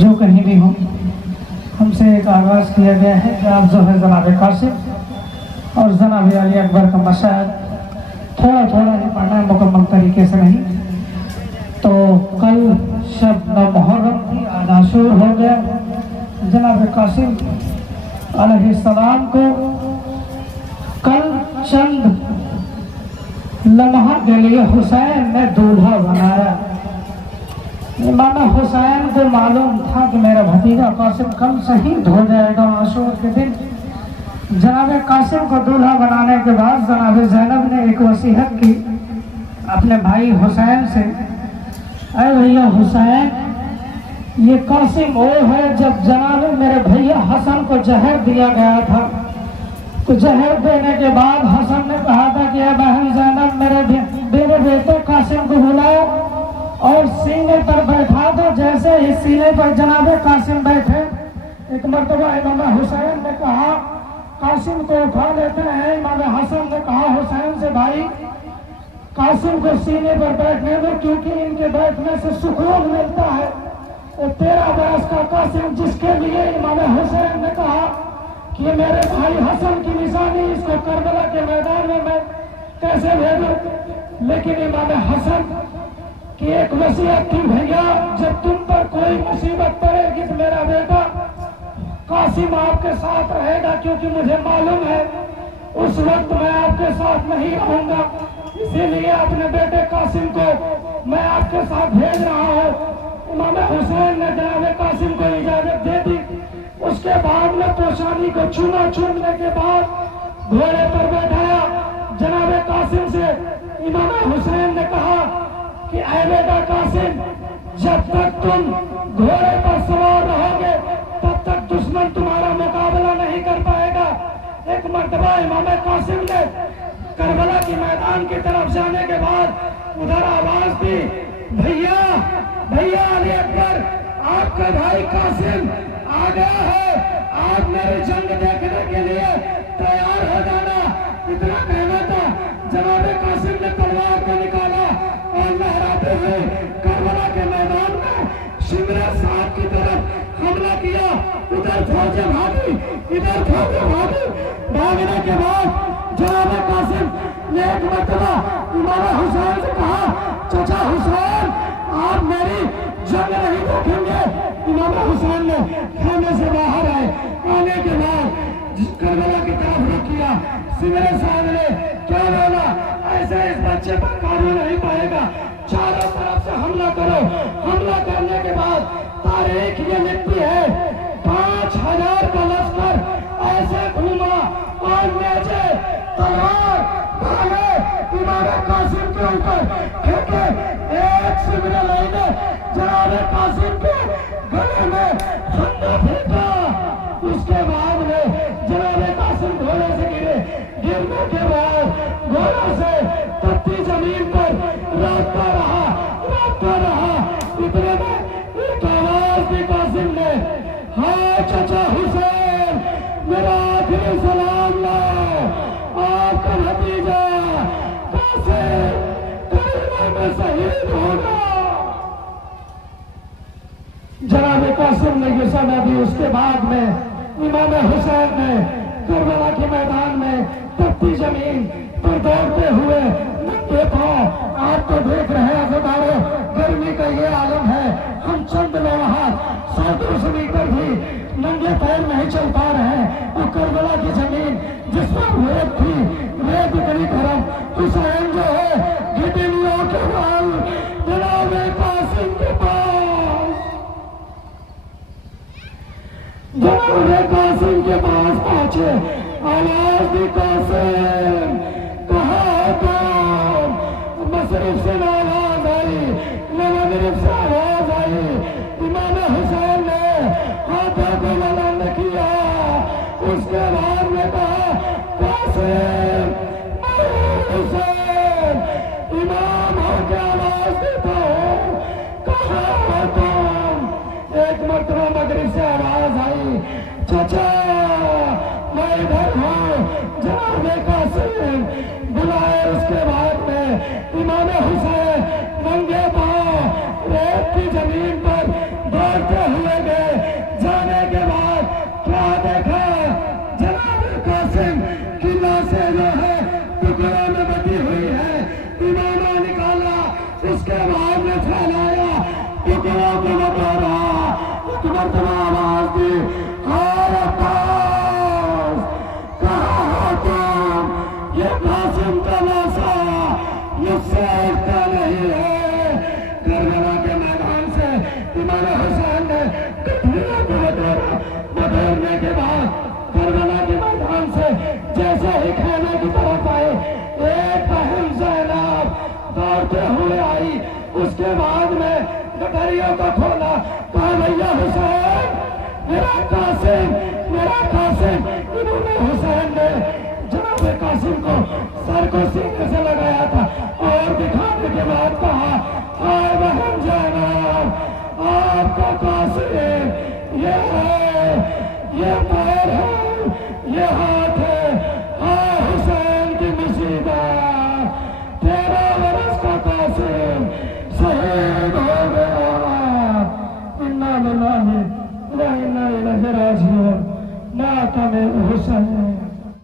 जो कहीं भी हो, हमसे एक आगाज़ किया गया है कि आप जो है जनाब कासिम और जनाब अली अकबर का मशाहद थोड़ा थोड़ा ही पढ़ना है, मुकम्मल तरीके से नहीं। तो कल शब मुहर्रम थी, आज आशूर हो गया। जनाब कासिम अलैहिस्सलाम को कल चंद लम्हा के लिए हुसैन ने दूल्हा बनाया। इमाम हुसैन को मालूम था कि मेरा भतीजा कासिम कल शहीद हो जाएगा आशूर के दिन। जनाब कासिम को दूल्हा बनाने के बाद जनाब ज़ैनब ने एक वसीयत की अपने भाई हुसैन से, अरे भैया हुसैन, ये कासिम वो है जब जनाब मेरे भैया हसन को जहर दिया गया था, तो जहर देने के बाद हसन ने कहा था कि बहन ज़ैनब मेरे बेटे कासिम को बुलाओ और सीने पर बैठा दो। जैसे ही सीने पर जनाब कासिम बैठे, एक मर्तबा इमाम हुसैन ने कहा कासिम को उठा लेते हैं। इमाम हसन ने कहा हुसैन से, भाई कासिम को सीने पर बैठने दो, क्योंकि इनके बैठने से सुकून मिलता है। और 13 बरस का कासिम जिसके लिए इमाम हुसैन ने कहा कि मेरे भाई हसन की निशानी, इसको करबला के मैदान में मैं कैसे भेजूं, लेकिन इमाम हसन की एक वसीयत थी, भैया जब तुम पर कोई मुसीबत पड़ेगी तो मेरा बेटा कासिम आपके साथ रहेगा, क्योंकि मुझे मालूम है उस वक्त मैं आपके साथ नहीं रहूंगा, इसीलिए अपने बेटे कासिम को मैं आपके साथ भेज रहा हूँ। इमाम हुसैन ने जनाब कासिम को इजाजत दे दी। उसके बाद में पोशानी को चूमने के बाद घोड़े पर बैठाया। जनाब कासिम से इमाम हुसैन ने कहा कि ऐ बेटा कासिम, जब तक तुम घोड़े पर सवार रहोगे तब तक दुश्मन तुम्हारा मुकाबला नहीं कर पाएगा। एक मर्तबा इमाम कासिम ने करबला के मैदान की तरफ जाने के बाद उधर आवाज दी, भैया भैया अली अकबर, आपका भाई कासिम आ गया है, आप मेरी जंग देखने के लिए तैयार हो जाना। इतना कहना था, जनाब कासिम ने तलवार को निकाला और लहराते हुए करबला के मैदान में शिमरे साहब की तरफ हमला किया। उधर फौजें भागी, इधर फौजें भागी। भागने के बाद जनाब कासिम ने एक मर्तबा इमाम हुसैन से कहा, चाचा हुसैन, आप मेरी जंग नहीं देखेंगे। इमाम हुसैन ने खाने से बाहर आए, आने के बाद करबला की तरफ रुख किया। सिमरे साहब ने क्या बोला, ऐसे इस बच्चे पर काबू नहीं पाएगा, चारों तरफ से हमला करो। हमला करने के बाद तारीख ये लिखती है 5000 का लश्कर ऐसे घूमा और नीचे तलवार भागे इमाम कासिम के ऊपर फेंके। एक सिमरे लाइने जनाब कासिम के गले में फंदा फेंका। उसके बाद में जनाब कासिम घोड़े से गिरे। गिरने के बाद घोड़े से तपती जमीन पर रास्ता रहा। इतने में एक आवाज दी कासिम ने, हाँ चाचा हुसैन, मेरा आखिरी सलाम लाओ, आपका भतीजा कासिम करबला में शहीद होगा। जनाब कासिम ने ये सना दी। उसके बाद में इमाम हुसैन ने करबला के मैदान में तपती जमीन पर दौड़ते हुए नंगे पांव, आप तो देख रहे हैं हमारे गर्मी का ये आलम है, हम चंद लोग 100-200 मीटर भी नंगे पैर नहीं चल पा रहे हैं। वो करबला की जमीन जिस पर रेत थी, रेत इतनी गर्म, हुसैन जो है घिटिलियों के बाल जनाब कासिम के पास, जनाब कासिम के पास पहुंचे। आवाज दी, कासिम कहाँ तुम? मशरफ से आवाज आई, मगरिब से आवाज आई। इमाम हुसैन ने हाथों को बुलंद किया। उसके बाद में कहा, कासिम हुसैन, इमाम होकर आवाज देता हूँ, कहाँ हो तुम? एक मरतबा मगरिब से आवाज आई, चाचा मैं इधर हूँ। जनाब कासिम बुलाए। उसके बाद में इमाम हुसैन नंगे पांव रेत की जमीन पर दौड़ते हुए गए। ने तेरा एक मर्तबा आवाज दी, कहा हो तुम? ये कासिम का लाशा मुझसे उठता नहीं है। करबला के मैदान से इमाम हुसैन ने गठरियों को बटोरने के बाद करबला के मैदान से जैसे ही खाने की तरफ आए, एक बहन ज़ैनब दौड़ते हुए आई। उसके बाद में गठरियों को खोला, कहा भैया हुसैन, मेरा कासिम, मेरा कासिम। इन्होंने हुसैन ने जनाब कासिम को सर को सीने से लगाया था और दिखाने के बाद कहा, हाय बहन ज़ैनब, आपका कासिम ये है, ये पैर है, ये हाथ है। हाय हुसैन की मुसीबत, 13 बरस का कासिम शहीद हो गया। इन्ना लिल्लाहि व इन्ना इलैहि राजिऊन। मातम हुसैन।